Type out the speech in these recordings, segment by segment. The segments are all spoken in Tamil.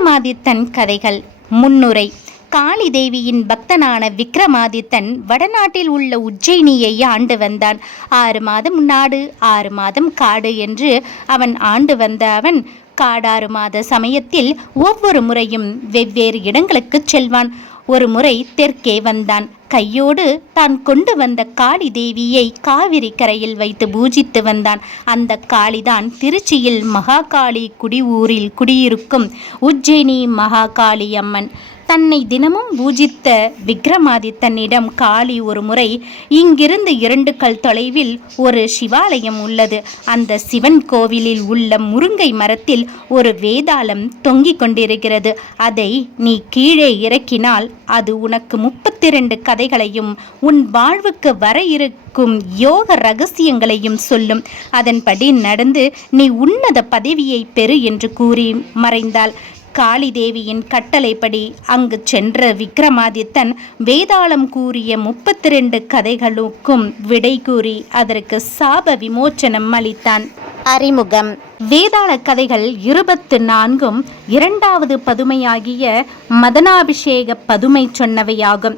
விக்ரமாதித்தன் கதைகள். முன்னுரை. காளி தேவியின் பக்தனான விக்ரமாதித்தன் வடநாட்டில் உள்ள உஜ்ஜயினியை ஆண்டு வந்தான். ஆறு மாதம் நாடு ஆறு மாதம் காடு என்று அவன் ஆண்டு வந்த அவன் காடாறு மாத சமயத்தில் ஒவ்வொரு முறையும் வெவ்வேறு இடங்களுக்குச் செல்வான். ஒரு முறை தெற்கே வந்தான். கையோடு தான் கொண்டு வந்த காளி தேவியை காவிரி கரையில் வைத்து பூஜித்து வந்தான். அந்த காளிதான் திருச்சியில் மகாகாளி குடியூரில் குடியிருக்கும் உஜ்ஜயினி மகாகாளி அம்மன் தன்னை தினமும் பூஜித்த விக்ரமாதித்தனிடம் காளி ஒரு முறை இங்கிருந்து இரண்டு கல் தொலைவில் ஒரு சிவாலயம் உள்ளது. அந்த சிவன் கோவிலில் உள்ள முருங்கை மரத்தில் ஒரு வேதாளம் தொங்கிக் கொண்டிருக்கிறது. அதை நீ கீழே இறக்கினால் அது உனக்கு முப்பத்தி ரெண்டு கதைகளையும் உன் வாழ்வுக்கு வர இருக்கும் யோக ரகசியங்களையும் சொல்லும். அதன்படி நடந்து நீ உன்னத பதவியை பெறு என்று கூறி மறைந்தாள். காளி தேவியின் கட்டளைப்படி அங்கு சென்ற விக்ரமாதித்தன் வேதாளம் கூறிய முப்பத்தி ரெண்டு கதைகளுக்கும் விடை கூறி அதற்கு சாப விமோச்சனம் அளித்தான். அறிமுகம். வேதாள கதைகள் இருபத்து நான்கும் இரண்டாவது பதுமையாகிய மதனாபிஷேக பதுமை சொன்னவையாகும்.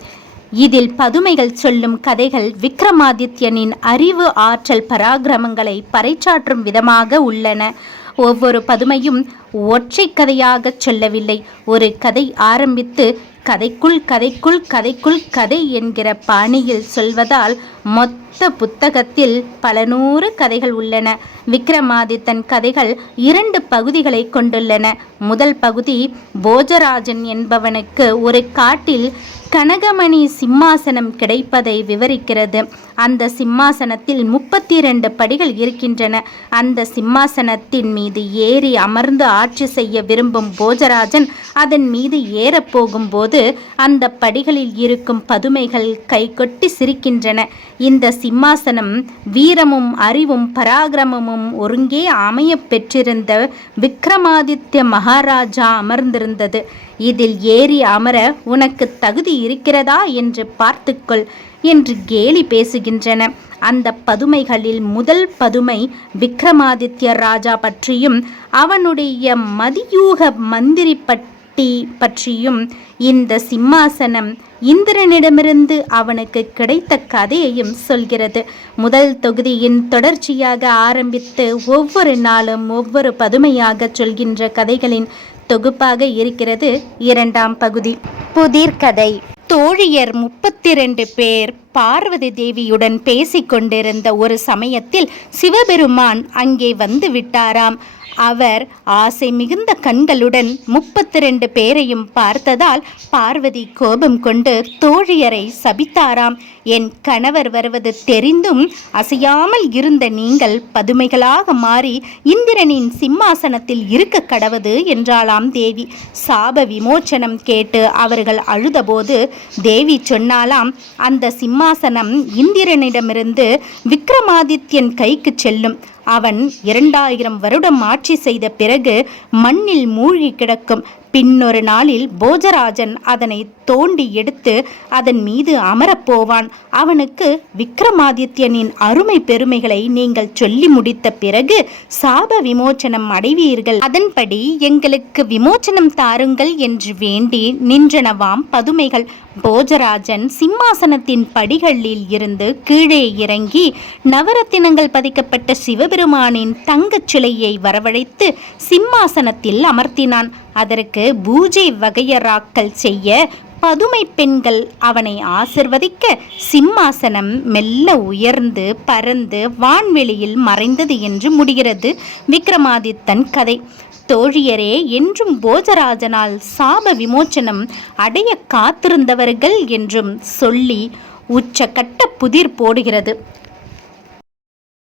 இதில் பதுமைகள் சொல்லும் கதைகள் விக்ரமாதித்யனின் அறிவு ஆற்றல் பராக்கிரமங்களை பறைச்சாற்றும் விதமாக உள்ளன. ஒவ்வொரு பதுமையும் ஒற்றை கதையாகச் சொல்லவில்லை. ஒரு கதை ஆரம்பித்து கதைக்குள் கதைக்குள் கதைக்குள் கதை என்கிற பாணியில் சொல்வதால் மொத்த புத்தகத்தில் பல நூறு கதைகள் உள்ளன. விக்ரமாதித்தன் கதைகள் இரண்டு பகுதிகளை கொண்டுள்ளன. முதல் பகுதி போஜராஜன் என்பவனுக்கு ஒரு காட்டில் கனகமணி சிம்மாசனம் கிடைப்பதை விவரிக்கிறது. அந்த சிம்மாசனத்தில் முப்பத்தி இரண்டு படிகள் இருக்கின்றன. அந்த சிம்மாசனத்தின் மீது ஏறி அமர்ந்து ஆட்சி செய்ய விரும்பும் போஜராஜன் அதன் மீது ஏறப்போகும்போது அந்த படிகளில் இருக்கும் பதுமைகள் கைகொட்டி சிரிக்கின்றன. இந்த சிம்மாசனம் வீரமும் அறிவும் பராக்கிரமமும் ஒருங்கே அமைய பெற்றிருந்த விக்ரமாதித்ய மகாராஜா அமர்ந்திருந்தது. இதில் ஏறி அமர உனக்கு தகுதி இருக்கிறதா என்று பார்த்துக்கொள். என்று கேலி பேசுகின்றன. அந்த பதுமைகளில் முதல் பதுமை விக்ரமாதித்ய ராஜா பற்றியும் அவனுடைய மதியூக மந்திரி பட்டி பற்றியும் இந்த சிம்மாசனம் இந்திரனிடமிருந்து அவனுக்கு கிடைத்த கதையையும் சொல்கிறது. முதல் தொகுதியின் தொடர்ச்சியாக ஆரம்பித்து ஒவ்வொரு நாளும் ஒவ்வொரு பதுமையாக சொல்கின்ற கதைகளின் தொகுப்பாக இருக்கிறது இரண்டாம் பகுதி. புதிர்கதை. தோழியர் முப்பத்தி ரெண்டு பேர் பார்வதி தேவியுடன் பேசிக்கொண்டிருந்த ஒரு சமயத்தில் சிவபெருமான் அங்கே வந்து விட்டாராம். அவர் ஆசை மிகுந்த கண்களுடன் முப்பத்தி ரெண்டு பேரையும் பார்த்ததால் பார்வதி கோபம் கொண்டு தோழியரை சபித்தாராம். என் கணவர் வருவது தெரிந்தும் அசையாமல் இருந்த நீங்கள் பதுமைகளாக மாறி இந்திரனின் சிம்மாசனத்தில் இருக்க கடவது என்றாளாம் தேவி. சாப விமோச்சனம் கேட்டு அவர்கள் அழுதபோது தேவி சொன்னாலாம் அந்த சிம்மாசனம் இந்திரனிடமிருந்து விக்ரமாதித்யன் கைக்கு செல்லும். அவன் இரண்டாயிரம் வருடம் ஆட்சி செய்த பிறகு மண்ணில் மூழ்கி கிடக்கும் பின்னொரு நாளில் போஜராஜன் அதனை தோண்டி எடுத்து அதன் மீது அமரப்போவான் அவனுக்கு விக்ரமாதித்யனின் அருமை பெருமைகளை நீங்கள் சொல்லி முடித்த பிறகு சாப விமோச்சனம் அடைவீர்கள். அதன்படி எங்களுக்கு விமோச்சனம் தாருங்கள் என்று வேண்டி நின்றனவாம் பதுமைகள். போஜராஜன் சிம்மாசனத்தின் படிகளில் இருந்து கீழே இறங்கி நவரத்தினங்கள் பதிக்கப்பட்ட சிவபெருமானின் தங்கச் சிலையை வரவழைத்து சிம்மாசனத்தில் அமர்த்தினான். அதற்கு பூஜை வகையராக்கள் செய்ய பதுமை பெண்கள் அவனை ஆசிர்வதிக்க சிம்மாசனம் மெல்ல உயர்ந்து பறந்து வான்வெளியில் மறைந்தது என்று முடிகிறது. விக்ரமாதித்தன் கதை. தோழியரே என்றும் போஜராஜனால் சாப விமோச்சனம் அடைய காத்திருந்தவர்கள் என்றும் சொல்லி உச்சக்கட்ட புதிர் போடுகிறது.